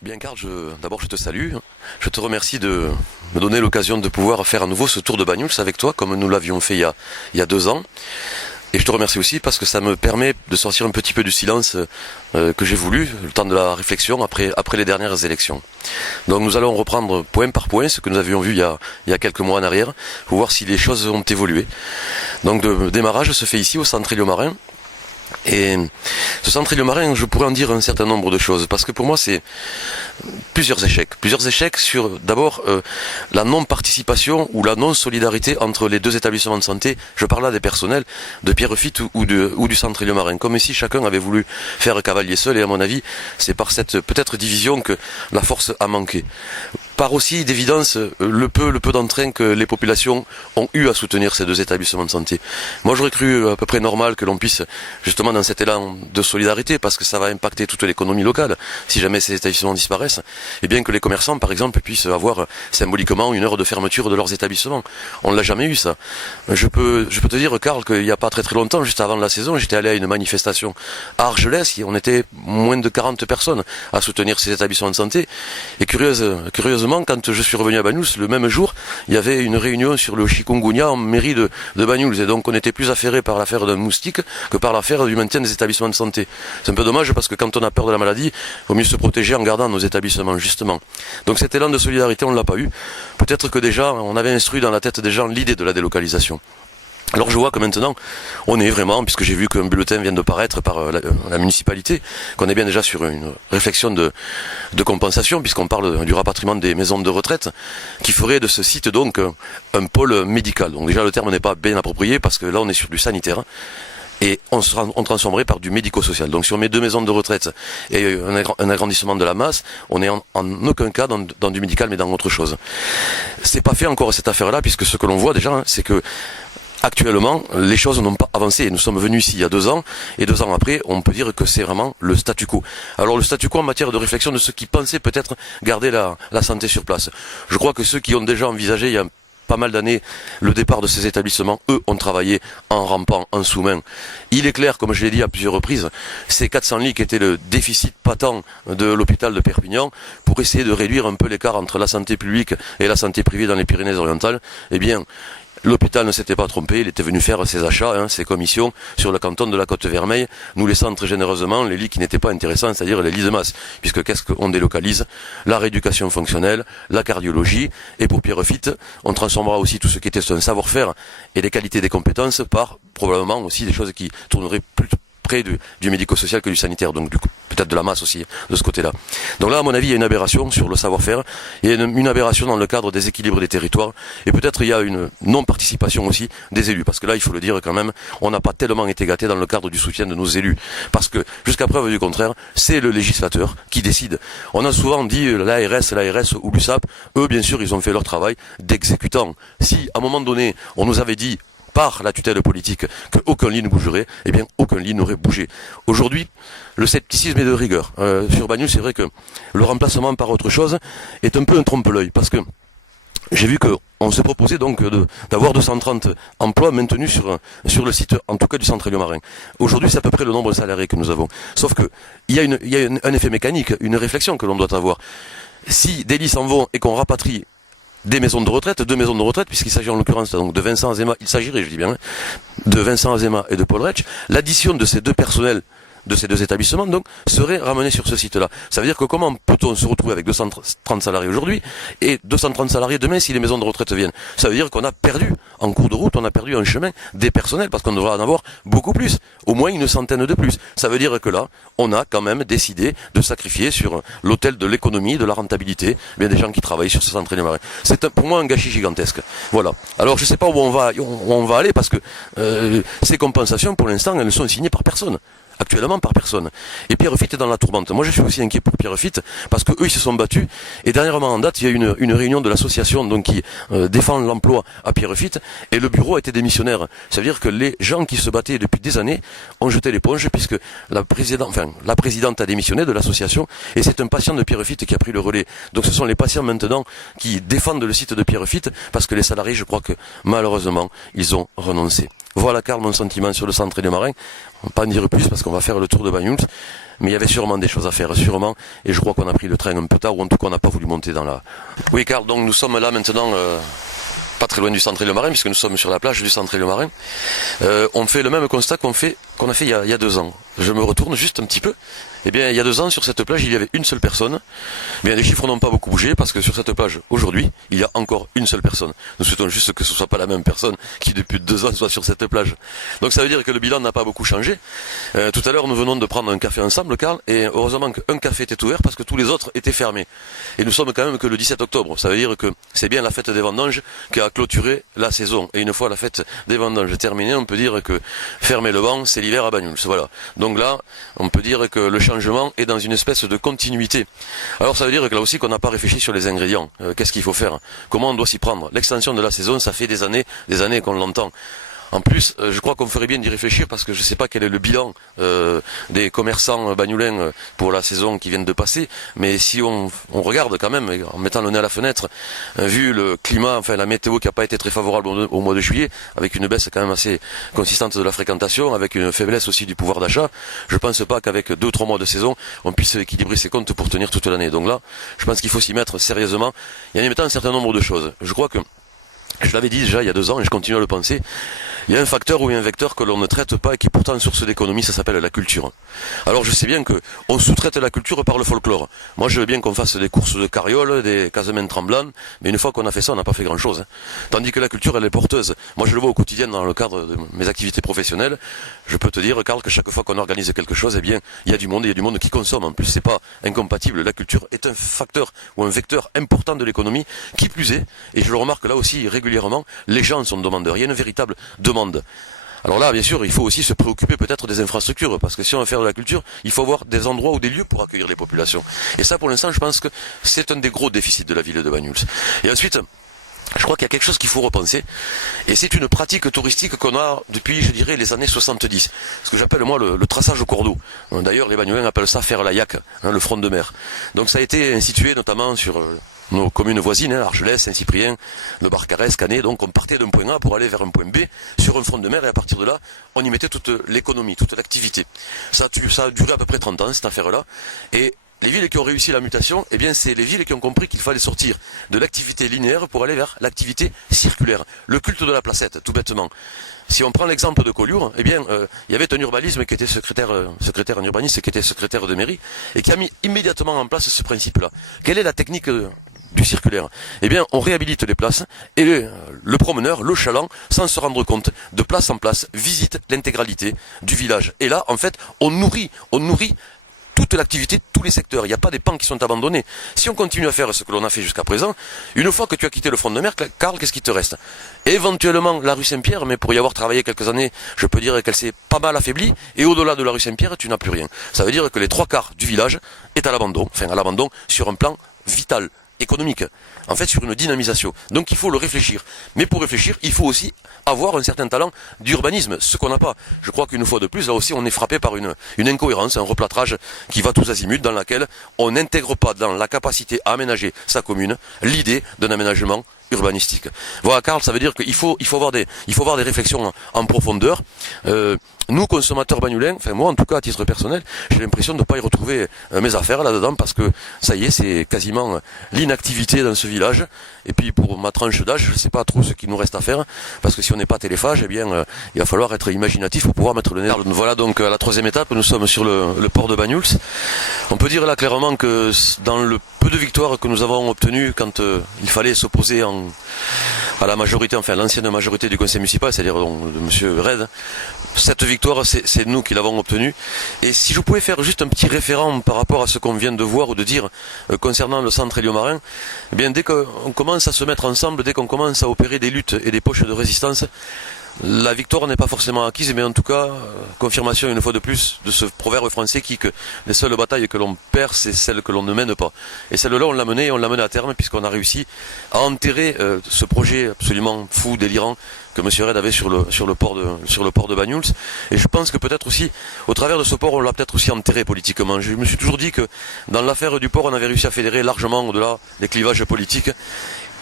Bien Karl, d'abord je te salue. Je te remercie de me donner l'occasion de pouvoir faire à nouveau ce tour de Banyuls avec toi, comme nous l'avions fait il y a 2 ans. Et je te remercie aussi parce que ça me permet de sortir un petit peu du silence que j'ai voulu, le temps de la réflexion après les dernières élections. Donc nous allons reprendre point par point ce que nous avions vu il y a quelques mois en arrière, pour voir si les choses ont évolué. Donc le démarrage se fait ici au centre Éliomarin. Et ce centre Éliomarin, je pourrais en dire un certain nombre de choses, parce que pour moi c'est plusieurs échecs sur d'abord la non-participation ou la non-solidarité entre les deux établissements de santé. Je parle là des personnels de Pierrefitte ou du centre Éliomarin, comme si chacun avait voulu faire cavalier seul, et à mon avis c'est par cette peut-être division que la force a manqué. Par aussi d'évidence le peu d'entrain que les populations ont eu à soutenir ces deux établissements de santé. Moi j'aurais cru à peu près normal que l'on puisse, justement dans cet élan de solidarité, parce que ça va impacter toute l'économie locale, si jamais ces établissements disparaissent, et bien que les commerçants par exemple puissent avoir symboliquement 1 heure de fermeture de leurs établissements. On ne l'a jamais eu ça. Je peux te dire Karl qu'il n'y a pas très longtemps, juste avant la saison, j'étais allé à une manifestation à Argelès, on était moins de 40 personnes à soutenir ces établissements de santé, et curieusement, quand je suis revenu à Banyuls, le même jour, il y avait une réunion sur le chikungunya en mairie de Banyuls. Et donc on était plus affairé par l'affaire d'un moustique que par l'affaire du maintien des établissements de santé. C'est un peu dommage parce que quand on a peur de la maladie, il vaut mieux se protéger en gardant nos établissements, justement. Donc cet élan de solidarité, on ne l'a pas eu. Peut-être que déjà, on avait instruit dans la tête des gens l'idée de la délocalisation. Alors je vois que maintenant, on est vraiment, puisque j'ai vu qu'un bulletin vient de paraître par la municipalité, qu'on est bien déjà sur une réflexion de compensation, puisqu'on parle du rapatriement des maisons de retraite, qui ferait de ce site donc un pôle médical. Donc déjà le terme n'est pas bien approprié, parce que là on est sur du sanitaire, et on transformerait par du médico-social. Donc si on met 2 maisons de retraite et un agrandissement de la masse, on est en aucun cas dans du médical, mais dans autre chose. C'est pas fait encore cette affaire-là, puisque ce que l'on voit déjà, c'est que actuellement, les choses n'ont pas avancé. Nous sommes venus ici il y a 2 ans, et 2 ans après, on peut dire que c'est vraiment le statu quo. Alors le statu quo en matière de réflexion de ceux qui pensaient peut-être garder la santé sur place. Je crois que ceux qui ont déjà envisagé il y a pas mal d'années le départ de ces établissements, eux ont travaillé en rampant, en sous-main. Il est clair, comme je l'ai dit à plusieurs reprises, ces 400 lits qui étaient le déficit patent de l'hôpital de Perpignan, pour essayer de réduire un peu l'écart entre la santé publique et la santé privée dans les Pyrénées-Orientales, eh bien, l'hôpital ne s'était pas trompé, il était venu faire ses achats, ses commissions sur le canton de la Côte-Vermeille, nous laissant très généreusement les lits qui n'étaient pas intéressants, c'est-à-dire les lits de masse. Puisque qu'est-ce qu'on délocalise? La rééducation fonctionnelle, la cardiologie, et pour Pierrefitte, on transformera aussi tout ce qui était un savoir-faire et des qualités des compétences par probablement aussi des choses qui tourneraient plus près du médico-social que du sanitaire, donc du coup, peut-être de la masse aussi, de ce côté-là. Donc là, à mon avis, il y a une aberration sur le savoir-faire, il y a une aberration dans le cadre des équilibres des territoires, et peut-être il y a une non-participation aussi des élus, parce que là, il faut le dire quand même, on n'a pas tellement été gâtés dans le cadre du soutien de nos élus, parce que, jusqu'à preuve du contraire, c'est le législateur qui décide. On a souvent dit l'ARS ou l'USAP, eux, bien sûr, ils ont fait leur travail d'exécutants. Si, à un moment donné, on nous avait dit par la tutelle politique qu'aucun lit ne bougerait, eh bien aucun lit n'aurait bougé. Aujourd'hui, le scepticisme est de rigueur. Sur Banyuls, c'est vrai que le remplacement par autre chose est un peu un trompe-l'œil, parce que j'ai vu qu'on s'est proposé donc d'avoir 230 emplois maintenus sur le site, en tout cas du centre Éliomarin. Aujourd'hui, c'est à peu près le nombre de salariés que nous avons. Sauf que il y a un effet mécanique, une réflexion que l'on doit avoir. Si des lits s'en vont et qu'on rapatrie des maisons de retraite, 2 maisons de retraite, puisqu'il s'agit en l'occurrence donc de Vincent Azéma, il s'agirait, je dis bien, de Vincent Azéma et de Paul Retsch, l'addition de ces 2 personnels de ces 2 établissements donc serait ramenée sur ce site-là. Ça veut dire que comment peut-on se retrouver avec 230 salariés aujourd'hui et 230 salariés demain si les maisons de retraite viennent? Ça veut dire qu'on a perdu, en cours de route, on a perdu en chemin des personnels, parce qu'on devra en avoir beaucoup plus, au moins 100 de plus. Ça veut dire que là, on a quand même décidé de sacrifier sur l'autel de l'économie, de la rentabilité, bien des gens qui travaillent sur ce centre Éliomarin. C'est pour moi un gâchis gigantesque. Voilà. Alors je ne sais pas où on va aller, parce que ces compensations, pour l'instant, elles ne sont signées par personne. Actuellement par personne. Et Pierrefitte est dans la tourmente. Moi je suis aussi inquiet pour Pierrefitte, parce que eux ils se sont battus, et dernièrement en date il y a eu une réunion de l'association donc qui défend l'emploi à Pierrefitte, et le bureau a été démissionnaire. Ça veut dire que les gens qui se battaient depuis des années ont jeté l'éponge, puisque la présidente a démissionné de l'association, et c'est un patient de Pierrefitte qui a pris le relais. Donc ce sont les patients maintenant qui défendent le site de Pierrefitte, parce que les salariés, je crois que malheureusement ils ont renoncé. Voilà Karl mon sentiment sur le centre Éliomarin. On ne va pas en dire plus parce qu'on va faire le tour de Banyuls. mais il y avait sûrement des choses à faire, sûrement, et je crois qu'on a pris le train un peu tard, ou en tout cas on n'a pas voulu monter dans la... Oui Karl, donc nous sommes là maintenant, pas très loin du centre Île-Marin, puisque nous sommes sur la plage du centre Île-Marin. On fait le même constat qu'on a fait il y a 2 ans. Je me retourne juste un petit peu. Eh bien, il y a 2 ans, sur cette plage, il y avait une seule personne. Bien, les chiffres n'ont pas beaucoup bougé, parce que sur cette plage, aujourd'hui, il y a encore une seule personne. Nous souhaitons juste que ce soit pas la même personne qui, depuis 2 ans, soit sur cette plage. Donc ça veut dire que le bilan n'a pas beaucoup changé. Tout à l'heure, nous venons de prendre un café ensemble, Karl, et heureusement qu'un café était ouvert, parce que tous les autres étaient fermés. Et nous sommes quand même que le 17 octobre. Ça veut dire que c'est bien la fête des vendanges qui a clôturé la saison. Et une fois la fête des vendanges terminée, on peut dire que fermer le banc, c'est l'hiver à Banyuls. Voilà. Donc là, on peut dire que le changement est dans une espèce de continuité. Alors ça veut dire que là aussi qu'on n'a pas réfléchi sur les ingrédients. Qu'est-ce qu'il faut faire? Comment on doit s'y prendre? L'extension de la saison, ça fait des années qu'on l'entend. En plus, je crois qu'on ferait bien d'y réfléchir parce que je ne sais pas quel est le bilan des commerçants bagnoulins pour la saison qui vient de passer, mais si on regarde quand même, en mettant le nez à la fenêtre, vu le climat, enfin la météo qui n'a pas été très favorable au mois de juillet, avec une baisse quand même assez consistante de la fréquentation, avec une faiblesse aussi du pouvoir d'achat, je ne pense pas qu'avec 2 ou 3 mois de saison, on puisse équilibrer ses comptes pour tenir toute l'année. Donc là, je pense qu'il faut s'y mettre sérieusement et en y mettant un certain nombre de choses. Je crois que je l'avais dit déjà il y a 2 ans et je continue à le penser. Il y a un facteur ou un vecteur que l'on ne traite pas et qui pourtant est source d'économie, ça s'appelle la culture. Alors je sais bien que on sous-traite la culture par le folklore. Moi je veux bien qu'on fasse des courses de carrioles, des casemains tremblants, mais une fois qu'on a fait ça, on n'a pas fait grand-chose. Tandis que la culture, elle est porteuse. Moi je le vois au quotidien dans le cadre de mes activités professionnelles. Je peux te dire, Karl, que chaque fois qu'on organise quelque chose, eh bien, il y a du monde qui consomme. En plus, c'est pas incompatible. La culture est un facteur ou un vecteur important de l'économie, qui plus est, et je le remarque là aussi régulièrement, les gens sont demandeurs. Il y a une véritable demande. Alors là, bien sûr, il faut aussi se préoccuper peut-être des infrastructures, parce que si on veut faire de la culture, il faut avoir des endroits ou des lieux pour accueillir les populations. Et ça, pour l'instant, je pense que c'est un des gros déficits de la ville de Banyuls. Et ensuite, je crois qu'il y a quelque chose qu'il faut repenser, et c'est une pratique touristique qu'on a depuis, je dirais, les années 70. Ce que j'appelle, moi, le traçage au cours d'eau. D'ailleurs, les Banyulins appellent ça faire la yak, le front de mer. Donc ça a été institué notamment sur nos communes voisines, Argelès, Saint-Cyprien, le Barcarès, Canet. Donc on partait d'un point A pour aller vers un point B sur un front de mer, et à partir de là, on y mettait toute l'économie, toute l'activité. Ça a duré à peu près 30 ans, cette affaire-là, et les villes qui ont réussi la mutation, eh bien, c'est les villes qui ont compris qu'il fallait sortir de l'activité linéaire pour aller vers l'activité circulaire. Le culte de la placette, tout bêtement. Si on prend l'exemple de Collioure, eh bien, il y avait un urbanisme qui était secrétaire en urbanisme, qui était secrétaire de mairie, et qui a mis immédiatement en place ce principe-là. Quelle est la technique du circulaire? Eh bien, on réhabilite les places, et le promeneur, le chaland, sans se rendre compte, de place en place, visite l'intégralité du village. Et là, en fait, on nourrit toute l'activité, tous les secteurs. Il n'y a pas des pans qui sont abandonnés. Si on continue à faire ce que l'on a fait jusqu'à présent, une fois que tu as quitté le front de mer, Karl, qu'est-ce qui te reste? Éventuellement la rue Saint-Pierre, mais pour y avoir travaillé quelques années, je peux dire qu'elle s'est pas mal affaiblie, et au-delà de la rue Saint-Pierre, tu n'as plus rien. Ça veut dire que les 3/4 du village est à l'abandon, sur un plan vital, économique, en fait sur une dynamisation. Donc il faut le réfléchir. Mais pour réfléchir, il faut aussi avoir un certain talent d'urbanisme, ce qu'on n'a pas. Je crois qu'une fois de plus, là aussi, on est frappé par une incohérence, un replâtrage qui va tous azimuts, dans laquelle on n'intègre pas dans la capacité à aménager sa commune l'idée d'un aménagement urbanistique. Voilà, Karl, ça veut dire qu'il faut avoir des réflexions en profondeur. Nous, consommateurs bagnulins, enfin moi en tout cas à titre personnel, j'ai l'impression de ne pas y retrouver mes affaires là-dedans, parce que ça y est, c'est quasiment l'inactivité dans ce village. Et puis pour ma tranche d'âge, je ne sais pas trop ce qu'il nous reste à faire, parce que si on n'est pas téléphage, eh bien il va falloir être imaginatif pour pouvoir mettre le nez. Voilà donc à la 3e étape, nous sommes sur le port de Banyuls. On peut dire là clairement que dans le peu de victoires que nous avons obtenues quand il fallait s'opposer à la majorité, enfin l'ancienne majorité du conseil municipal, c'est-à-dire de monsieur Red, cette victoire, c'est nous qui l'avons obtenue. Et si je pouvais faire juste un petit référent par rapport à ce qu'on vient de voir ou de dire concernant le centre Île-Marin, eh bien dès qu'on commence à se mettre ensemble, dès qu'on commence à opérer des luttes et des poches de résistance, la victoire n'est pas forcément acquise, mais en tout cas, confirmation une fois de plus de ce proverbe français que les seules batailles que l'on perd, c'est celles que l'on ne mène pas. Et celle-là, on l'a menée et on l'a menée à terme, puisqu'on a réussi à enterrer ce projet absolument fou, délirant, que M. Red avait sur le port de Banyuls. Et je pense que peut-être aussi, au travers de ce port, on l'a peut-être aussi enterré politiquement. Je me suis toujours dit que dans l'affaire du port, on avait réussi à fédérer largement au-delà des clivages politiques.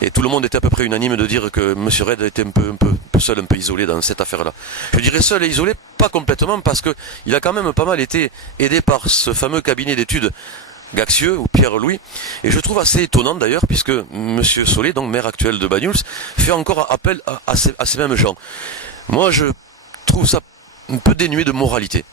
Et tout le monde était à peu près unanime de dire que M. Red était un peu seul, un peu isolé dans cette affaire-là. Je dirais seul et isolé, pas complètement, parce que il a quand même pas mal été aidé par ce fameux cabinet d'études Gaxieux ou Pierre-Louis, et je trouve assez étonnant d'ailleurs, puisque M. Solé, donc maire actuel de Banyuls, fait encore appel à ces mêmes gens. Moi, je trouve ça un peu dénué de moralité.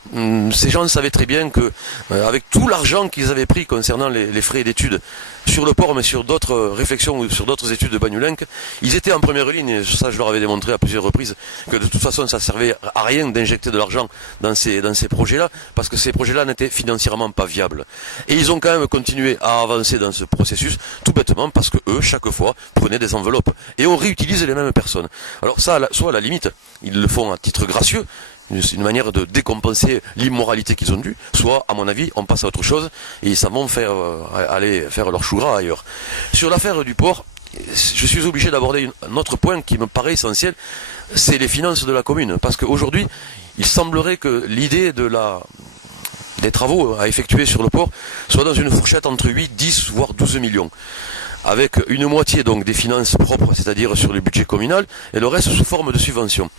Ces gens savaient très bien que, avec tout l'argent qu'ils avaient pris concernant les frais d'études sur le port, mais sur d'autres réflexions ou sur d'autres études de Bagnolenc, ils étaient en première ligne, et ça je leur avais démontré à plusieurs reprises, que de toute façon ça servait à rien d'injecter de l'argent dans ces projets-là, parce que ces projets-là n'étaient financièrement pas viables. Et ils ont quand même continué à avancer dans ce processus, tout bêtement parce que eux, chaque fois, prenaient des enveloppes. Et on réutilise les mêmes personnes. Alors ça, soit à la limite, ils le font à titre gracieux, une manière de décompenser l'immoralité qu'ils ont dû, soit, à mon avis, on passe à autre chose et ils s'en vont aller faire leur chou gras ailleurs. Sur l'affaire du port, je suis obligé d'aborder un autre point qui me paraît essentiel, c'est les finances de la commune. Parce qu'aujourd'hui, il semblerait que l'idée des travaux à effectuer sur le port soit dans une fourchette entre 8, 10, voire 12 millions. Avec une moitié donc des finances propres, c'est-à-dire sur le budget communal, et le reste sous forme de subvention.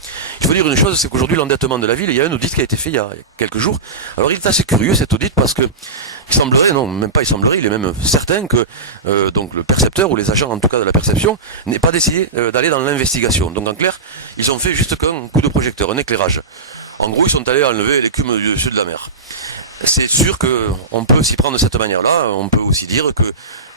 Il faut dire une chose, c'est qu'aujourd'hui l'endettement de la ville, il y a un audit qui a été fait il y a quelques jours. Alors il est assez curieux cet audit parce que il semblerait, non, même pas il semblerait, il est même certain que donc le percepteur ou les agents en tout cas de la perception n'aient pas d'essayer d'aller dans l'investigation. Donc en clair, ils ont fait juste qu'un coup de projecteur, un éclairage. En gros, ils sont allés enlever l'écume du dessus de la mer. C'est sûr qu'on peut s'y prendre de cette manière-là. On peut aussi dire que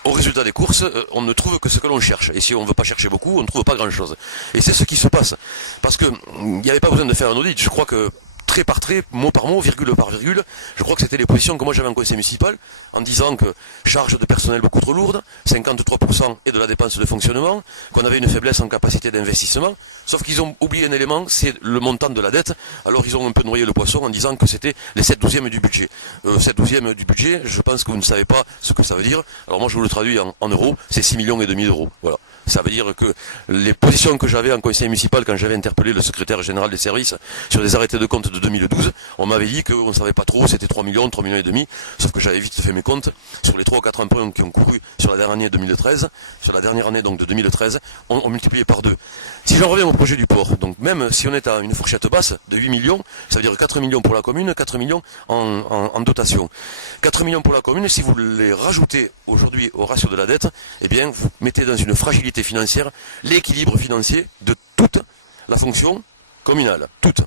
au résultat des courses, on ne trouve que ce que l'on cherche. Et si on ne veut pas chercher beaucoup, on ne trouve pas grand-chose. Et c'est ce qui se passe. Parce qu'il n'y avait pas besoin de faire un audit. Je crois que trait par trait, mot par mot, virgule par virgule, je crois que c'était les positions que moi j'avais en conseil municipal, en disant que charge de personnel beaucoup trop lourde, 53% et de la dépense de fonctionnement, qu'on avait une faiblesse en capacité d'investissement, sauf qu'ils ont oublié un élément, c'est le montant de la dette. Alors ils ont un peu noyé le poisson en disant que c'était les 7/12 du budget. 7/12 du budget, je pense que vous ne savez pas ce que ça veut dire. Alors moi je vous le traduis en euros, c'est 6,5 millions d'euros. Voilà. Ça veut dire que les positions que j'avais en conseil municipal quand j'avais interpellé le secrétaire général des services sur les arrêtés de compte de 2012, on m'avait dit qu'on ne savait pas trop, c'était 3 millions, 3 millions et demi, sauf que j'avais vite fait mes comptes sur les 3 ou 4 emprunts qui ont couru sur la dernière année 2013, sur la dernière année donc de 2013, on multipliait par 2. Si j'en reviens au projet du port, donc même si on est à une fourchette basse de 8 millions, ça veut dire 4 millions pour la commune, 4 millions en dotation. 4 millions pour la commune, si vous les rajoutez aujourd'hui au ratio de la dette, eh bien vous mettez dans une fragilité financière l'équilibre financier de toute la fonction communale, toute,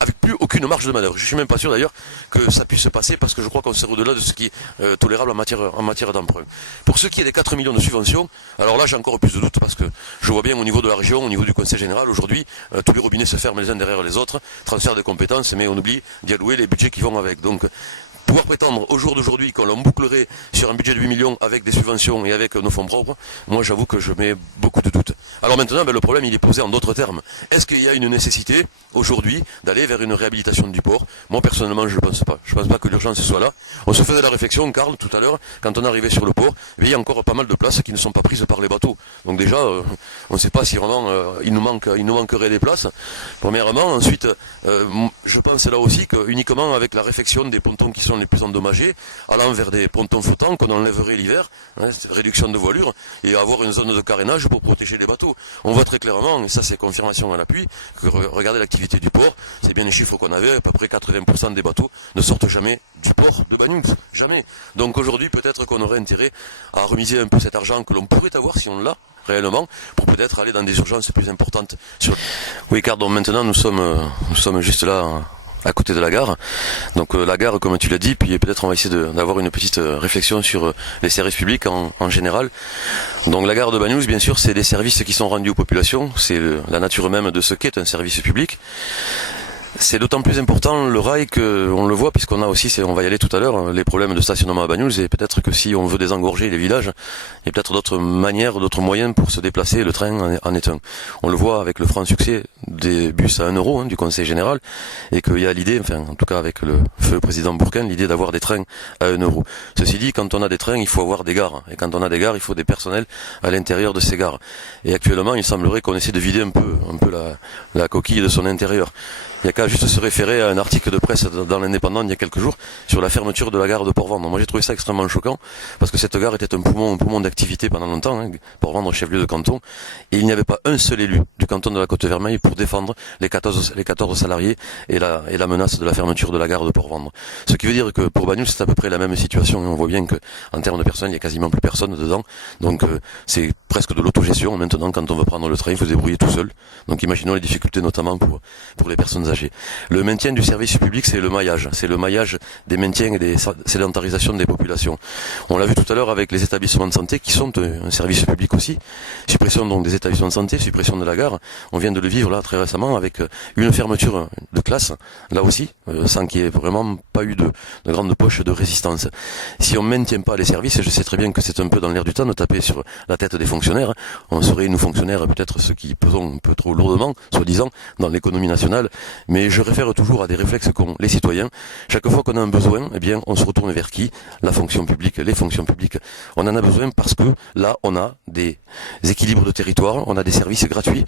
avec plus aucune marge de manœuvre. Je ne suis même pas sûr d'ailleurs que ça puisse se passer parce que je crois qu'on sert au-delà de ce qui est tolérable en matière d'emprunt. Pour ce qui est des 4 millions de subventions, alors là j'ai encore plus de doutes parce que je vois bien au niveau de la région, au niveau du conseil général, aujourd'hui tous les robinets se ferment les uns derrière les autres, transfert de compétences, mais on oublie d'y allouer les budgets qui vont avec. Donc pouvoir prétendre au jour d'aujourd'hui qu'on bouclerait sur un budget de 8 millions avec des subventions et avec nos fonds propres, moi j'avoue que je mets beaucoup de doutes. Alors maintenant, le problème il est posé en d'autres termes. Est-ce qu'il y a une nécessité aujourd'hui d'aller vers une réhabilitation du port? Moi personnellement je ne pense pas. Je ne pense pas que l'urgence soit là. On se faisait la réflexion, Karl, tout à l'heure, quand on arrivait sur le port, il y a encore pas mal de places qui ne sont pas prises par les bateaux. Donc déjà, on ne sait pas si vraiment il nous manquerait des places. Premièrement, ensuite, je pense là aussi que uniquement avec la réfection des pontons qui sont les plus endommagés, allant vers des pontons flottants qu'on enlèverait l'hiver, réduction de voilure, et avoir une zone de carénage pour protéger les bateaux. On voit très clairement, et ça c'est confirmation à l'appui, que regardez l'activité du port, c'est bien les chiffres qu'on avait, à peu près 80% des bateaux ne sortent jamais du port de Banyuls, jamais. Donc aujourd'hui peut-être qu'on aurait intérêt à remiser un peu cet argent que l'on pourrait avoir si on l'a réellement, pour peut-être aller dans des urgences plus importantes. Oui, car donc maintenant nous sommes juste là à côté de la gare. Donc la gare, comme tu l'as dit, puis peut-être on va essayer d'avoir une petite réflexion sur les services publics en général. Donc la gare de Banyuls, bien sûr, c'est des services qui sont rendus aux populations, c'est la nature même de ce qu'est un service public. C'est d'autant plus important le rail qu'on le voit, puisqu'on a aussi, on va y aller tout à l'heure, les problèmes de stationnement à Banyuls, et peut-être que si on veut désengorger les villages, il y a peut-être d'autres manières, d'autres moyens pour se déplacer, le train en est un. On le voit avec le franc succès des bus à 1 euro du Conseil Général, et qu'il y a l'idée, enfin en tout cas avec le feu président Bourquin, l'idée d'avoir des trains à 1 euro. Ceci dit, quand on a des trains, il faut avoir des gares, et quand on a des gares, il faut des personnels à l'intérieur de ces gares. Et actuellement, il semblerait qu'on essaie de vider un peu la coquille de son intérieur. Il y a quand qu'à juste se référer à un article de presse dans l'Indépendant il y a quelques jours sur la fermeture de la gare de Port-Vendres. Moi j'ai trouvé ça extrêmement choquant parce que cette gare était un poumon d'activité pendant longtemps, hein, Port-Vendres chef-lieu de canton, et il n'y avait pas un seul élu du canton de la Côte-Vermeille pour défendre les 14 salariés et la menace de la fermeture de la gare de Port-Vendres. Ce qui veut dire que pour Banyuls c'est à peu près la même situation, et on voit bien que en termes de personnes il y a quasiment plus personne dedans, donc c'est presque de l'autogestion. Maintenant quand on veut prendre le train il faut se débrouiller tout seul, donc imaginons les difficultés notamment pour les personnes âgées. Le maintien du service public, c'est le maillage des maintiens et des sédentarisations des populations. On l'a vu tout à l'heure avec les établissements de santé qui sont un service public aussi. Suppression donc des établissements de santé, suppression de la gare. On vient de le vivre là très récemment avec une fermeture de classe, là aussi, sans qu'il y ait vraiment pas eu de grande poche de résistance. Si on ne maintient pas les services, et je sais très bien que c'est un peu dans l'air du temps de taper sur la tête des fonctionnaires, on serait nous fonctionnaires peut-être ceux qui pesons un peu trop lourdement, soi-disant, dans l'économie nationale, mais je réfère toujours à des réflexes qu'ont les citoyens. Chaque fois qu'on a un besoin, eh bien, on se retourne vers qui? La fonction publique, les fonctions publiques. On en a besoin parce que là, on a des équilibres de territoire, on a des services gratuits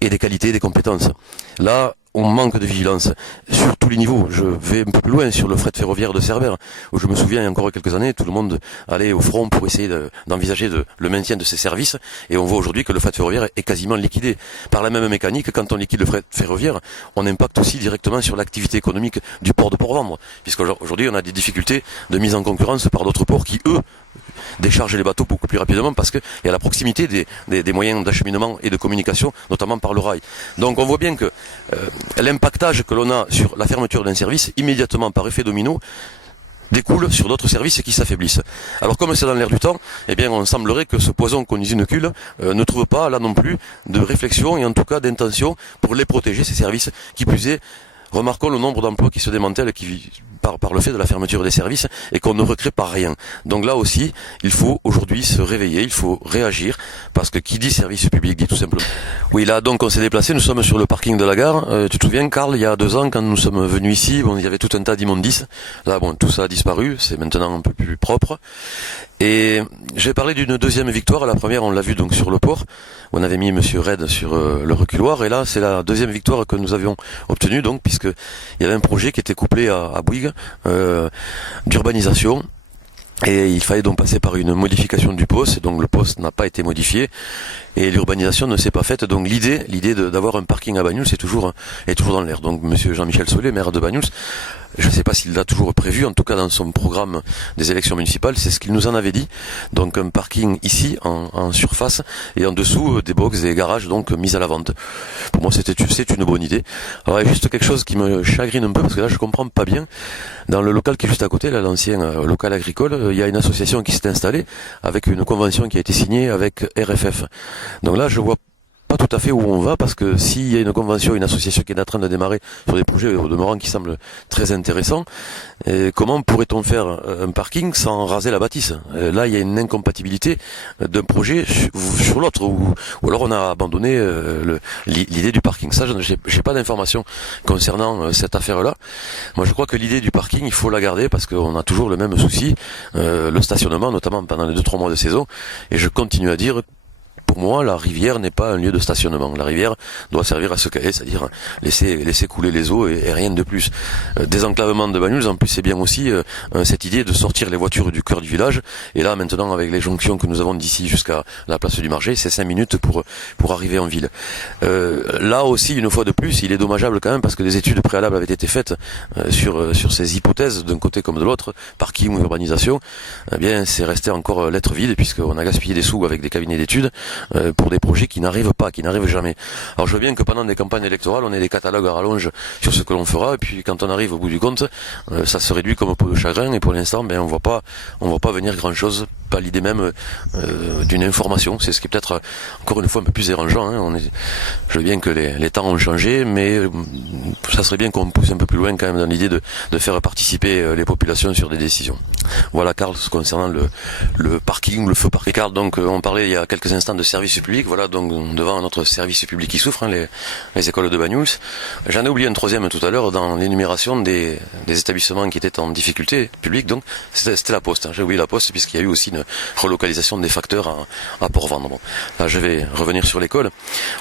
et des qualités, des compétences. Là, on manque de vigilance sur tous les niveaux. Je vais un peu plus loin sur le fret ferroviaire de Cerbère, où je me souviens il y a encore quelques années, tout le monde allait au front pour essayer d'envisager le maintien de ces services, et on voit aujourd'hui que le fret ferroviaire est quasiment liquidé. Par la même mécanique, quand on liquide le fret ferroviaire, on impacte aussi directement sur l'activité économique du port de Port-Vendres, puisqu'aujourd'hui on a des difficultés de mise en concurrence par d'autres ports qui, eux, décharger les bateaux beaucoup plus rapidement parce qu'il y a la proximité des moyens d'acheminement et de communication, notamment par le rail. Donc on voit bien que l'impactage que l'on a sur la fermeture d'un service, immédiatement par effet domino, découle sur d'autres services qui s'affaiblissent. Alors comme c'est dans l'air du temps, eh bien on semblerait que ce poison qu'on inocule ne trouve pas là non plus de réflexion et en tout cas d'intention pour les protéger, ces services. Qui plus est, remarquons le nombre d'emplois qui se démantèlent par le fait de la fermeture des services et qu'on ne recrée par rien. Donc là aussi, il faut aujourd'hui se réveiller, il faut réagir, parce que qui dit service public dit tout simplement. Oui, là donc on s'est déplacé, nous sommes sur le parking de la gare. Tu te souviens, Karl, il y a 2 ans, quand nous sommes venus ici, il y avait tout un tas d'immondices. Là, tout ça a disparu, c'est maintenant un peu plus propre. Et j'ai parlé d'une deuxième victoire. La première, on l'a vu donc sur le port, où on avait mis Monsieur Red sur le reculoir, et là c'est la deuxième victoire que nous avions obtenue, donc puisque il y avait un projet qui était couplé à Bouygues d'urbanisation. Et il fallait donc passer par une modification du poste, et donc le poste n'a pas été modifié, et l'urbanisation ne s'est pas faite. Donc l'idée d'avoir un parking à Banyuls est toujours dans l'air. Donc Monsieur Jean-Michel Solé, maire de Banyuls, je ne sais pas s'il l'a toujours prévu, en tout cas dans son programme des élections municipales, c'est ce qu'il nous en avait dit. Donc un parking ici en surface, et en dessous des box et des garages donc mis à la vente. Pour moi c'est une bonne idée. Alors il y a juste quelque chose qui me chagrine un peu, parce que là je comprends pas bien. Dans le local qui est juste à côté, là, l'ancien local agricole, il y a une association qui s'est installée avec une convention qui a été signée avec RFF. Donc là je vois pas tout à fait où on va, parce que s'il y a une convention, une association qui est en train de démarrer sur des projets au demeurant qui semblent très intéressants, comment pourrait-on faire un parking sans raser la bâtisse? Là il y a une incompatibilité d'un projet sur l'autre, ou alors on a abandonné l'idée du parking. Ça, j'ai pas d'informations concernant cette affaire-là. Moi je crois que l'idée du parking, il faut la garder, parce qu'on a toujours le même souci, le stationnement, notamment pendant les 2-3 mois de saison, et je continue à dire, pour moi, la rivière n'est pas un lieu de stationnement. La rivière doit servir à ce qu'elle est, c'est-à-dire laisser couler les eaux et rien de plus. Désenclavement de Banyuls, en plus, c'est bien aussi cette idée de sortir les voitures du cœur du village. Et là, maintenant, avec les jonctions que nous avons d'ici jusqu'à la place du marché, c'est 5 minutes pour arriver en ville. Là aussi, une fois de plus, il est dommageable quand même, parce que des études préalables avaient été faites sur ces hypothèses d'un côté comme de l'autre, parking ou urbanisation. Eh bien, c'est resté encore lettre vide, puisqu'on a gaspillé des sous avec des cabinets d'études pour des projets qui n'arrivent jamais. Alors je veux bien que pendant des campagnes électorales, on ait des catalogues à rallonge sur ce que l'on fera, et puis quand on arrive au bout du compte, ça se réduit comme peau de chagrin, et pour l'instant, on voit pas venir grand chose, pas l'idée même d'une information. C'est ce qui est peut-être encore une fois un peu plus dérangeant. Je veux bien que les temps ont changé, mais ça serait bien qu'on pousse un peu plus loin quand même dans l'idée de faire participer les populations sur des décisions. Voilà, Karl, concernant le parking, le feu parking. Karl, donc on parlait il y a quelques instants de service public. Voilà, donc devant notre service public qui souffre, les écoles de Banyuls. J'en ai oublié un troisième tout à l'heure dans l'énumération des établissements qui étaient en difficulté publique. Donc c'était la Poste. J'ai oublié la Poste, puisqu'il y a eu aussi une relocalisation des facteurs à Port-Vendre. Bon, là, je vais revenir sur l'école.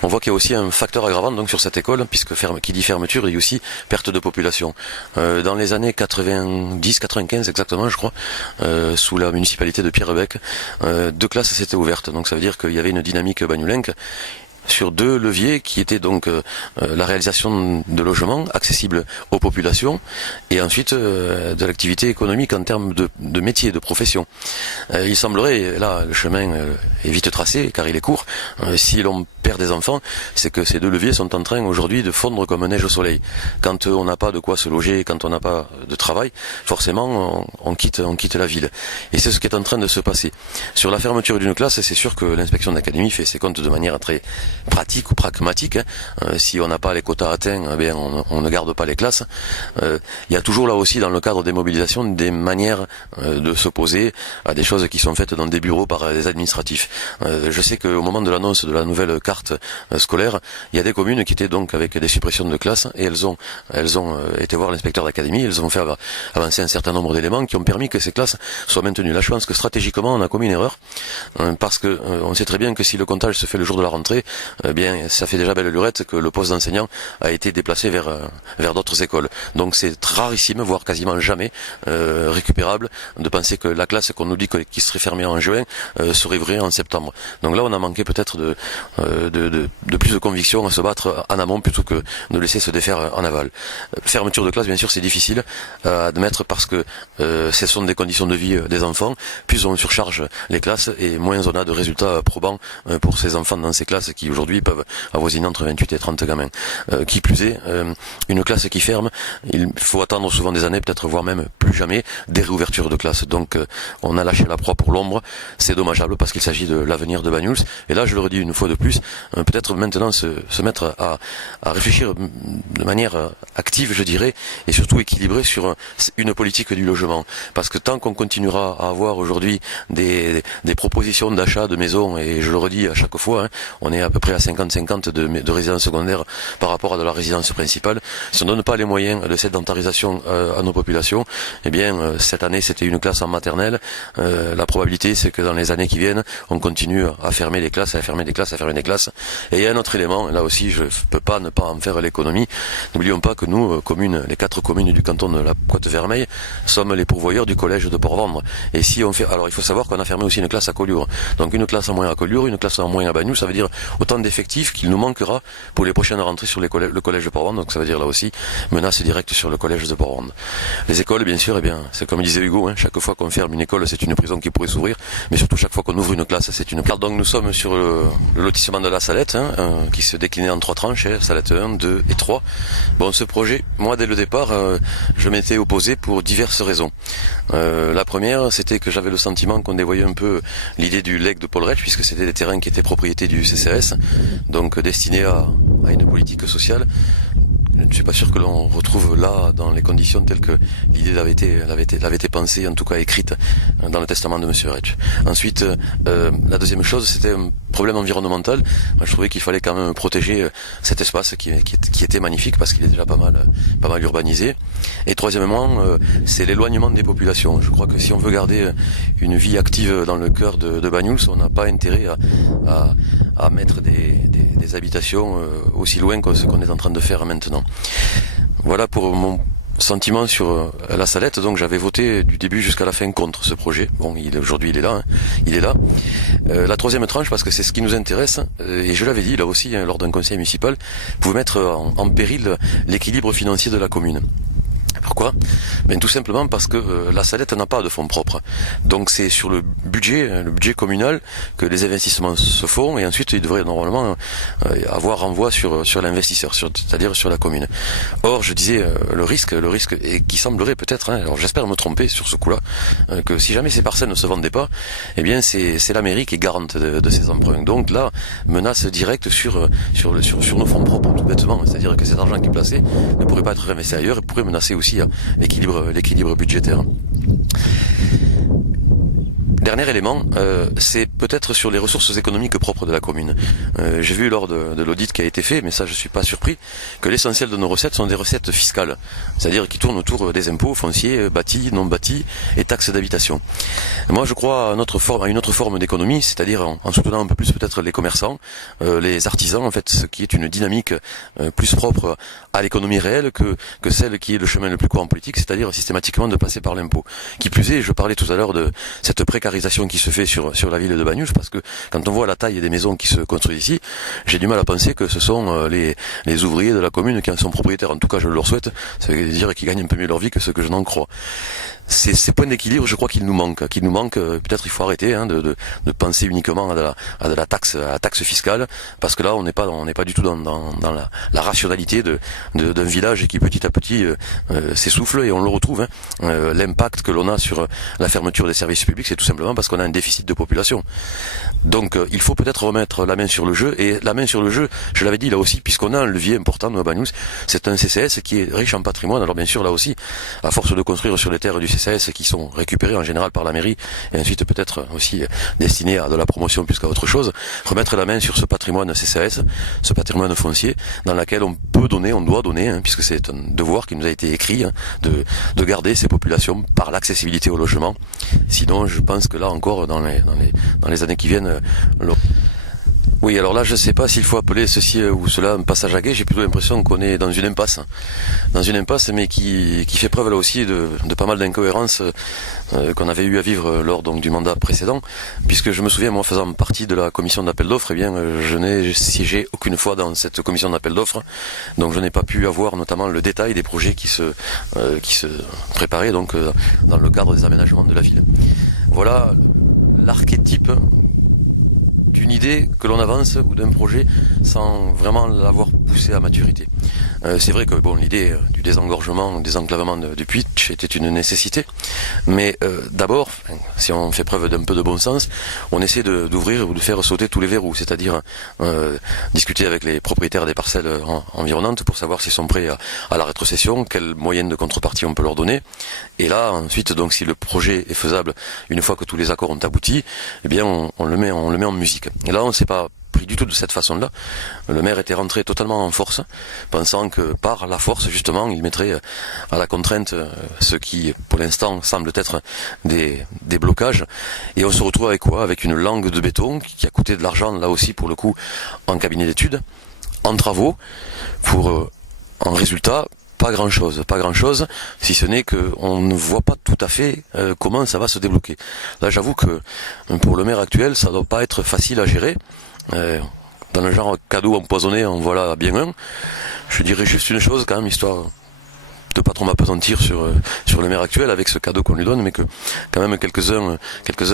On voit qu'il y a aussi un facteur aggravant donc sur cette école, puisque qui dit fermeture, il y a aussi perte de population. Dans les années 90-95 exactement, je crois, sous la municipalité de Pierrebec, 2 classes s'étaient ouvertes. Donc ça veut dire qu'il y avait une dynamique bagnoulenque sur 2 leviers qui étaient donc la réalisation de logements accessibles aux populations et ensuite de l'activité économique en termes de métier, de profession. Il semblerait, là le chemin est vite tracé car il est court, si l'on perd des enfants, c'est que ces 2 leviers sont en train aujourd'hui de fondre comme neige au soleil. Quand on n'a pas de quoi se loger, quand on n'a pas de travail, forcément on quitte la ville. Et c'est ce qui est en train de se passer. Sur la fermeture d'une classe, c'est sûr que l'inspection d'académie fait ses comptes de manière très pratique ou pragmatique. Si on n'a pas les quotas atteints, eh bien on ne garde pas les classes. Il y a toujours là aussi dans le cadre des mobilisations des manières de s'opposer à des choses qui sont faites dans des bureaux par des administratifs. Je sais qu'au moment de l'annonce de la nouvelle carte scolaire, il y a des communes qui étaient donc avec des suppressions de classes et elles ont été voir l'inspecteur d'académie, elles ont fait avancer un certain nombre d'éléments qui ont permis que ces classes soient maintenues. Là je pense que stratégiquement on a commis une erreur parce que on sait très bien que si le comptage se fait le jour de la rentrée, eh bien, ça fait déjà belle lurette que le poste d'enseignant a été déplacé vers d'autres écoles. Donc c'est rarissime, voire quasiment jamais récupérable de penser que la classe qu'on nous dit qui serait fermée en juin serait vraie en septembre. Donc là, on a manqué peut-être de plus de conviction à se battre en amont plutôt que de laisser se défaire en aval. Fermeture de classe, bien sûr, c'est difficile à admettre parce que ce sont des conditions de vie des enfants. Plus on surcharge les classes et moins on a de résultats probants pour ces enfants dans ces classes qui aujourd'hui peuvent avoisiner entre 28 et 30 gamins. Qui plus est, une classe qui ferme, il faut attendre souvent des années, peut-être voire même plus jamais, des réouvertures de classe. Donc on a lâché la proie pour l'ombre, c'est dommageable parce qu'il s'agit de l'avenir de Banyuls. Et là je le redis une fois de plus, peut-être maintenant se mettre à réfléchir de manière active, je dirais, et surtout équilibrée sur une politique du logement. Parce que tant qu'on continuera à avoir aujourd'hui des propositions d'achat de maisons, et je le redis à chaque fois, on est à peu près à 50-50 de résidences secondaires par rapport à de la résidence principale. Si on ne donne pas les moyens de sédentarisation à nos populations, eh bien cette année c'était une classe en maternelle. La probabilité c'est que dans les années qui viennent, on continue à fermer les classes, à fermer des classes, à fermer des classes. Et il y a un autre élément, là aussi je ne peux pas ne pas en faire l'économie. N'oublions pas que nous, les 4 communes du canton de la Côte-Vermeille, sommes les pourvoyeurs du collège de Port-Vendre. Et si on fait, alors il faut savoir qu'on a fermé aussi une classe à Collioure. Donc une classe en moins à Collioure, une classe en moins à Banyuls, ça veut dire autant d'effectifs qu'il nous manquera pour les prochaines rentrées sur le collège de Port-Vendre. Donc ça veut dire là aussi menace directe sur le collège de Port-Vendre. Les écoles, bien sûr, eh bien, c'est comme disait Hugo, chaque fois qu'on ferme une école, c'est une prison qui pourrait s'ouvrir, mais surtout chaque fois qu'on ouvre une classe, c'est une prison. Donc nous sommes sur le lotissement de la Salette, qui se déclinait en 3 tranches, Salette 1, 2 et 3. Bon, ce projet, moi dès le départ, je m'étais opposé pour diverses raisons. La première, c'était que j'avais le sentiment qu'on dévoyait un peu l'idée du legs de Paul Rech, puisque c'était des terrains qui étaient propriété du CCAS, donc destinés à une politique sociale. Je ne suis pas sûr que l'on retrouve là dans les conditions telles que l'idée l'avait été pensée, en tout cas écrite dans le testament de Monsieur Rech. Ensuite, la deuxième chose, c'était un problème environnemental. Moi, je trouvais qu'il fallait quand même protéger cet espace qui était magnifique parce qu'il est déjà pas mal urbanisé. Et troisièmement, c'est l'éloignement des populations. Je crois que si on veut garder une vie active dans le cœur de Banyuls, on n'a pas intérêt à mettre des habitations aussi loin que ce qu'on est en train de faire maintenant. Voilà pour mon sentiment sur la Salette. Donc j'avais voté du début jusqu'à la fin contre ce projet. Bon, aujourd'hui il est là, il est là. La troisième tranche, parce que c'est ce qui nous intéresse, et je l'avais dit là aussi lors d'un conseil municipal, pouvait mettre en péril l'équilibre financier de la commune. Pourquoi ? Ben, tout simplement parce que la Salette n'a pas de fonds propres. Donc c'est sur le budget communal que les investissements se font et ensuite il devrait normalement avoir renvoi sur l'investisseur, c'est-à-dire sur la commune. Or je disais le risque et qui semblerait peut-être, alors j'espère me tromper sur ce coup-là, que si jamais ces parcelles ne se vendaient pas, eh bien c'est la mairie qui est garante de ces emprunts. Donc là, menace directe sur nos fonds propres, tout bêtement. C'est-à-dire que cet argent qui est placé ne pourrait pas être réinvesti ailleurs et pourrait menacer aussi l'équilibre budgétaire. Dernier élément, c'est peut-être sur les ressources économiques propres de la commune. J'ai vu lors de l'audit qui a été fait, mais ça je suis pas surpris, que l'essentiel de nos recettes sont des recettes fiscales, c'est-à-dire qui tournent autour des impôts fonciers, bâtis, non bâtis et taxes d'habitation. Moi je crois à une autre forme d'économie, c'est-à-dire en soutenant un peu plus peut-être les commerçants, les artisans en fait, ce qui est une dynamique plus propre à l'économie réelle que celle qui est le chemin le plus court en politique, c'est-à-dire systématiquement de passer par l'impôt. Qui plus est, je parlais tout à l'heure de cette précarisation qui se fait sur la ville de Banyuls, parce que quand on voit la taille des maisons qui se construisent ici, j'ai du mal à penser que ce sont les ouvriers de la commune qui en sont propriétaires. En tout cas, je leur souhaite, ça veut dire qu'ils gagnent un peu mieux leur vie que ce que je n'en crois. Ces points d'équilibre, je crois qu'il nous manque. Peut-être il faut arrêter de penser uniquement à la taxe fiscale, parce que là on n'est pas du tout dans la rationalité d'un village qui petit à petit s'essouffle, et on le retrouve. L'impact que l'on a sur la fermeture des services publics, c'est tout simplement parce qu'on a un déficit de population. Donc il faut peut-être remettre la main sur le jeu, et la main sur le jeu, je l'avais dit là aussi, puisqu'on a un levier important de Banyuls, c'est un CCS qui est riche en patrimoine. Alors bien sûr là aussi, à force de construire sur les terres du CCS qui sont récupérées en général par la mairie et ensuite peut-être aussi destinées à de la promotion plus qu'à autre chose, remettre la main sur ce patrimoine CCS, ce patrimoine foncier dans lequel on doit donner, puisque c'est un devoir qui nous a été écrit, de garder ces populations par l'accessibilité au logement. Sinon je pense que là encore dans les années qui viennent, oui, alors là, je ne sais pas s'il faut appeler ceci ou cela un passage à gué. J'ai plutôt l'impression qu'on est dans une impasse, mais qui fait preuve là aussi de pas mal d'incohérences qu'on avait eu à vivre lors donc du mandat précédent, puisque je me souviens, moi, faisant partie de la commission d'appel d'offres, je n'ai siégé aucune fois dans cette commission d'appel d'offres, donc je n'ai pas pu avoir notamment le détail des projets qui se préparaient donc dans le cadre des aménagements de la ville. Voilà l'archétype d'une idée que l'on avance ou d'un projet sans vraiment l'avoir poussé à maturité. C'est vrai que l'idée du désengorgement, du désenclavement du Puitch était une nécessité, mais d'abord, si on fait preuve d'un peu de bon sens, on essaie d'ouvrir ou de faire sauter tous les verrous, c'est-à-dire discuter avec les propriétaires des parcelles environnantes pour savoir s'ils sont prêts à la rétrocession, quels moyens de contrepartie on peut leur donner, et là ensuite donc si le projet est faisable une fois que tous les accords ont abouti, eh bien on le met en musique. Et là on ne s'est pas pris du tout de cette façon-là. Le maire était rentré totalement en force, pensant que par la force justement il mettrait à la contrainte ce qui pour l'instant semble être des blocages, et on se retrouve avec quoi? Avec une langue de béton qui a coûté de l'argent là aussi pour le coup en cabinet d'études, en travaux, pour en résultat pas grand chose, si ce n'est qu'on ne voit pas tout à fait comment ça va se débloquer. Là j'avoue que pour le maire actuel ça doit pas être facile à gérer. Dans le genre cadeau empoisonné, en voilà bien un. Je dirais juste une chose quand même, histoire de pas trop m'appesantir sur le maire actuel avec ce cadeau qu'on lui donne, mais que quand même quelques-uns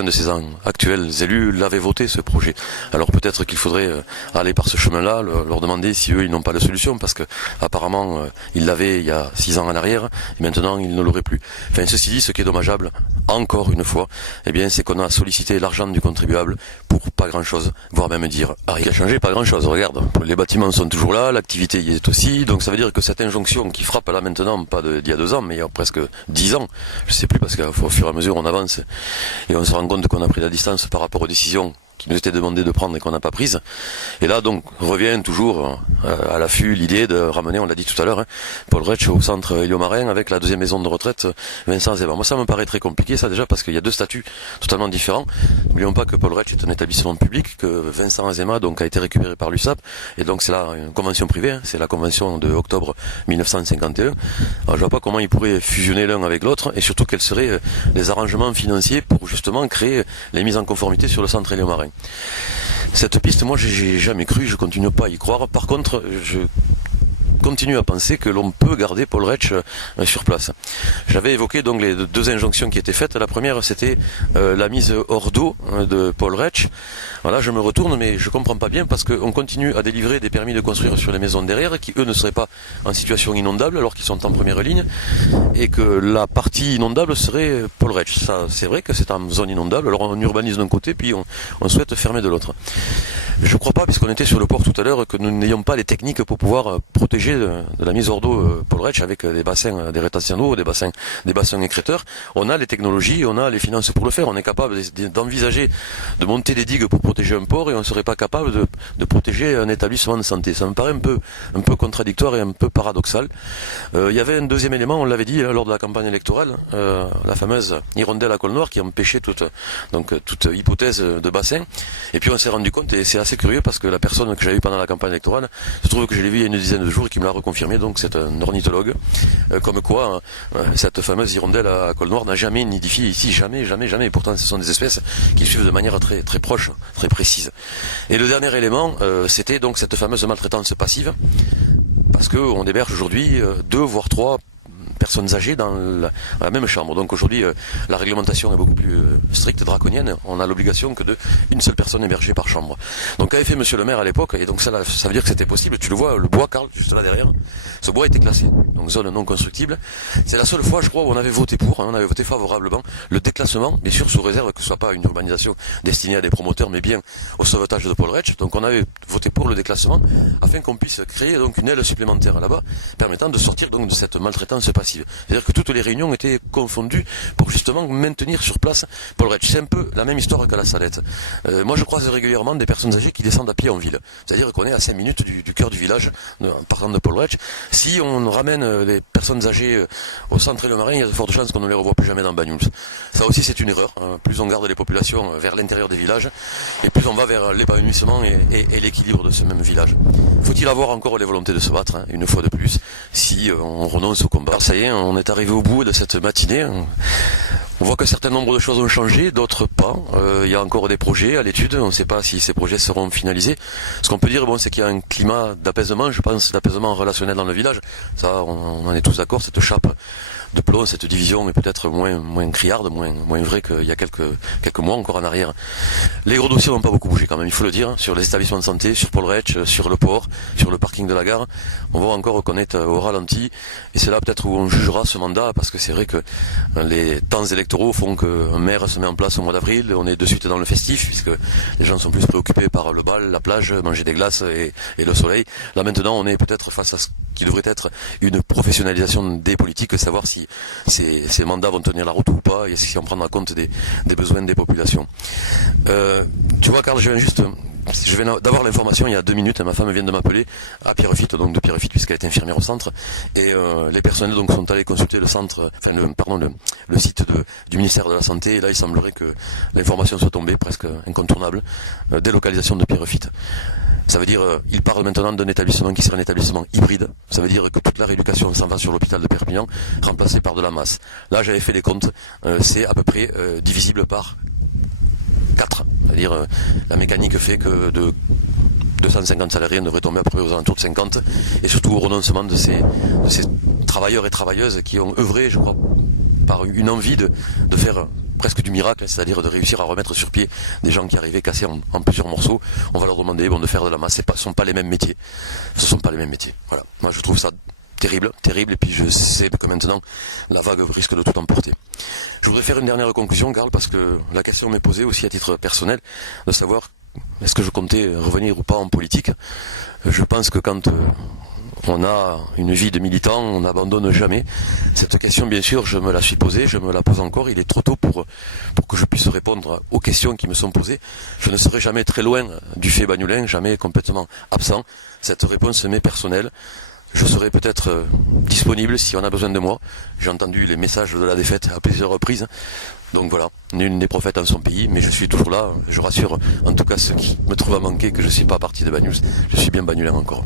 de ses actuels élus l'avaient voté ce projet. Alors peut-être qu'il faudrait aller par ce chemin-là, leur demander si eux ils n'ont pas de solution, parce que apparemment ils l'avaient il y a 6 ans en arrière et maintenant ils ne l'auraient plus. Enfin ceci dit, ce qui est dommageable, encore une fois, eh bien c'est qu'on a sollicité l'argent du contribuable pour pas grand-chose, voire même dire rien n'a changé, pas grand-chose. Regarde, les bâtiments sont toujours là, l'activité y est aussi, donc ça veut dire que cette injonction qui frappe là maintenant, pas d'il y a 2 ans, mais il y a presque 10 ans, je sais plus, parce qu'au fur et à mesure on avance et on se rend compte qu'on a pris la distance par rapport aux décisions qui nous était demandé de prendre et qu'on n'a pas prise. Et là donc revient toujours à l'affût l'idée de ramener, on l'a dit tout à l'heure, Paul Retsch au centre Élio-Marin avec la deuxième maison de retraite Vincent Zéban. Moi ça me paraît très compliqué ça déjà, parce qu'il y a 2 statuts totalement différents. N'oublions pas que Paul Retsch est un établissement public, que Vincent Azéma donc a été récupéré par l'USAP, et donc c'est là une convention privée, c'est la convention de octobre 1951. Alors je vois pas comment ils pourraient fusionner l'un avec l'autre, et surtout quels seraient les arrangements financiers pour justement créer les mises en conformité sur le centre Élio-Marin. Cette piste, moi j'ai jamais cru, je continue pas à y croire. Par contre, je continue à penser que l'on peut garder Paul Retsch sur place. J'avais évoqué donc les 2 injonctions qui étaient faites. La première, c'était la mise hors d'eau de Paul Retsch. Voilà, je me retourne, mais je comprends pas bien, parce qu'on continue à délivrer des permis de construire sur les maisons derrière, qui eux ne seraient pas en situation inondable, alors qu'ils sont en première ligne, et que la partie inondable serait Paul Retsch. Ça, c'est vrai que c'est en zone inondable, alors on urbanise d'un côté, puis on souhaite fermer de l'autre. Je crois pas, puisqu'on était sur le port tout à l'heure, que nous n'ayons pas les techniques pour pouvoir protéger protéger de la mise hors d'eau Paul Retsch avec des bassins, des rétentions d'eau, des bassins écréteurs. On a les technologies, on a les finances pour le faire. On est capable d'envisager de monter des digues pour protéger un port et on ne serait pas capable de protéger un établissement de santé. Ça me paraît un peu contradictoire et un peu paradoxal. Il y avait un deuxième élément, on l'avait dit lors de la campagne électorale, la fameuse hirondelle à col noir qui empêchait toute hypothèse de bassin. Et puis on s'est rendu compte, et c'est assez curieux parce que la personne que j'avais eu pendant la campagne électorale, je trouve que je l'ai vu il y a une dizaine de jours et qui me l'a reconfirmé, donc c'est un ornithologue, comme quoi cette fameuse hirondelle à col noir n'a jamais nidifié ici, jamais. Et pourtant ce sont des espèces qui suivent de manière très proche, très précise. Et le dernier élément, c'était donc cette fameuse maltraitance passive, parce qu'on héberge aujourd'hui 2 voire 3 personnes âgées dans la même chambre. Donc aujourd'hui, la réglementation est beaucoup plus stricte, draconienne. On a l'obligation que d'une seule personne hébergée par chambre. Donc qu'avait fait monsieur le maire à l'époque, et donc ça veut dire que c'était possible. Tu le vois, le bois, Karl, juste là derrière, ce bois était classé, donc zone non constructible. C'est la seule fois, je crois, où on avait voté pour, on avait voté favorablement le déclassement, bien sûr sous réserve que ce soit pas une urbanisation destinée à des promoteurs, mais bien au sauvetage de Paul Retsch. Donc on avait voté pour le déclassement, afin qu'on puisse créer donc une aile supplémentaire là-bas, permettant de sortir donc de cette maltraitance passive. C'est-à-dire que toutes les réunions étaient confondues pour justement maintenir sur place Paul Retsch. C'est un peu la même histoire qu'à la Salette. Moi je croise régulièrement des personnes âgées qui descendent à pied en ville. C'est-à-dire qu'on est à 5 minutes du cœur du village, en partant de Paul Retsch. Si on ramène les personnes âgées au centre et le marin, il y a de fortes chances qu'on ne les revoie plus jamais dans Banyuls. Ça aussi c'est une erreur. Plus on garde les populations vers l'intérieur des villages, et plus on va vers l'épanouissement et l'équilibre de ce même village. Faut-il avoir encore les volontés de se battre, une fois de plus, si on renonce au combat. Alors, ça y est, on est arrivé au bout de cette matinée. On voit qu'un certain nombre de choses ont changé, d'autres pas. Il y a encore des projets à l'étude, on ne sait pas si ces projets seront finalisés. Ce qu'on peut dire, c'est qu'il y a un climat d'apaisement, je pense, d'apaisement relationnel dans le village. Ça, on en est tous d'accord, cette chape de plomb, cette division est peut-être moins criarde, moins vraie qu'il y a quelques mois encore en arrière. Les gros dossiers n'ont pas beaucoup bougé quand même, il faut le dire, sur les établissements de santé, sur Paul Retsch, sur le port, sur le parking de la gare. On va encore reconnaître au ralenti, et c'est là peut-être où on jugera ce mandat, parce que c'est vrai que les temps électoraux font qu'un maire se met en place au mois d'avril, on est de suite dans le festif, puisque les gens sont plus préoccupés par le bal, la plage, manger des glaces et le soleil. Là maintenant, on est peut-être face à ce qui devrait être une professionnalisation des politiques, savoir si ces mandats vont tenir la route ou pas, et si on prendra compte des besoins des populations. Tu vois, Karl, je viens d'avoir l'information il y a 2 minutes, ma femme vient de m'appeler à Pierrefitte, donc de Pierrefitte puisqu'elle est infirmière au centre, et les personnels donc sont allés consulter le centre, le site du ministère de la Santé, et là il semblerait que l'information soit tombée presque incontournable, délocalisation de Pierrefitte. Ça veut dire, il parle maintenant d'un établissement qui serait un établissement hybride. Ça veut dire que toute la rééducation s'en va sur l'hôpital de Perpignan, remplacée par de la masse. Là, j'avais fait les comptes, c'est à peu près divisible par 4. C'est-à-dire, la mécanique fait que de 250 salariés, on devrait tomber à peu près aux alentours de 50. Et surtout au renoncement de ces travailleurs et travailleuses qui ont œuvré, je crois, par une envie de faire presque du miracle, c'est-à-dire de réussir à remettre sur pied des gens qui arrivaient cassés en plusieurs morceaux. On va leur demander de faire de la masse. Ce ne sont pas les mêmes métiers. Voilà. Moi, je trouve ça terrible, et puis je sais que maintenant, la vague risque de tout emporter. Je voudrais faire une dernière conclusion, Karl, parce que la question m'est posée aussi à titre personnel, de savoir est-ce que je comptais revenir ou pas en politique. Je pense que quand on a une vie de militant, on n'abandonne jamais. Cette question, bien sûr, je me la suis posée, je me la pose encore. Il est trop tôt pour que je puisse répondre aux questions qui me sont posées. Je ne serai jamais très loin du fait bagnulin, jamais complètement absent. Cette réponse m'est personnelle. Je serai peut-être disponible si on a besoin de moi. J'ai entendu les messages de la défaite à plusieurs reprises. Donc voilà, nul n'est prophète en son pays, mais je suis toujours là. Je rassure en tout cas ceux qui me trouvent à manquer que je ne suis pas parti de Banyuls. Je suis bien bagnulin encore.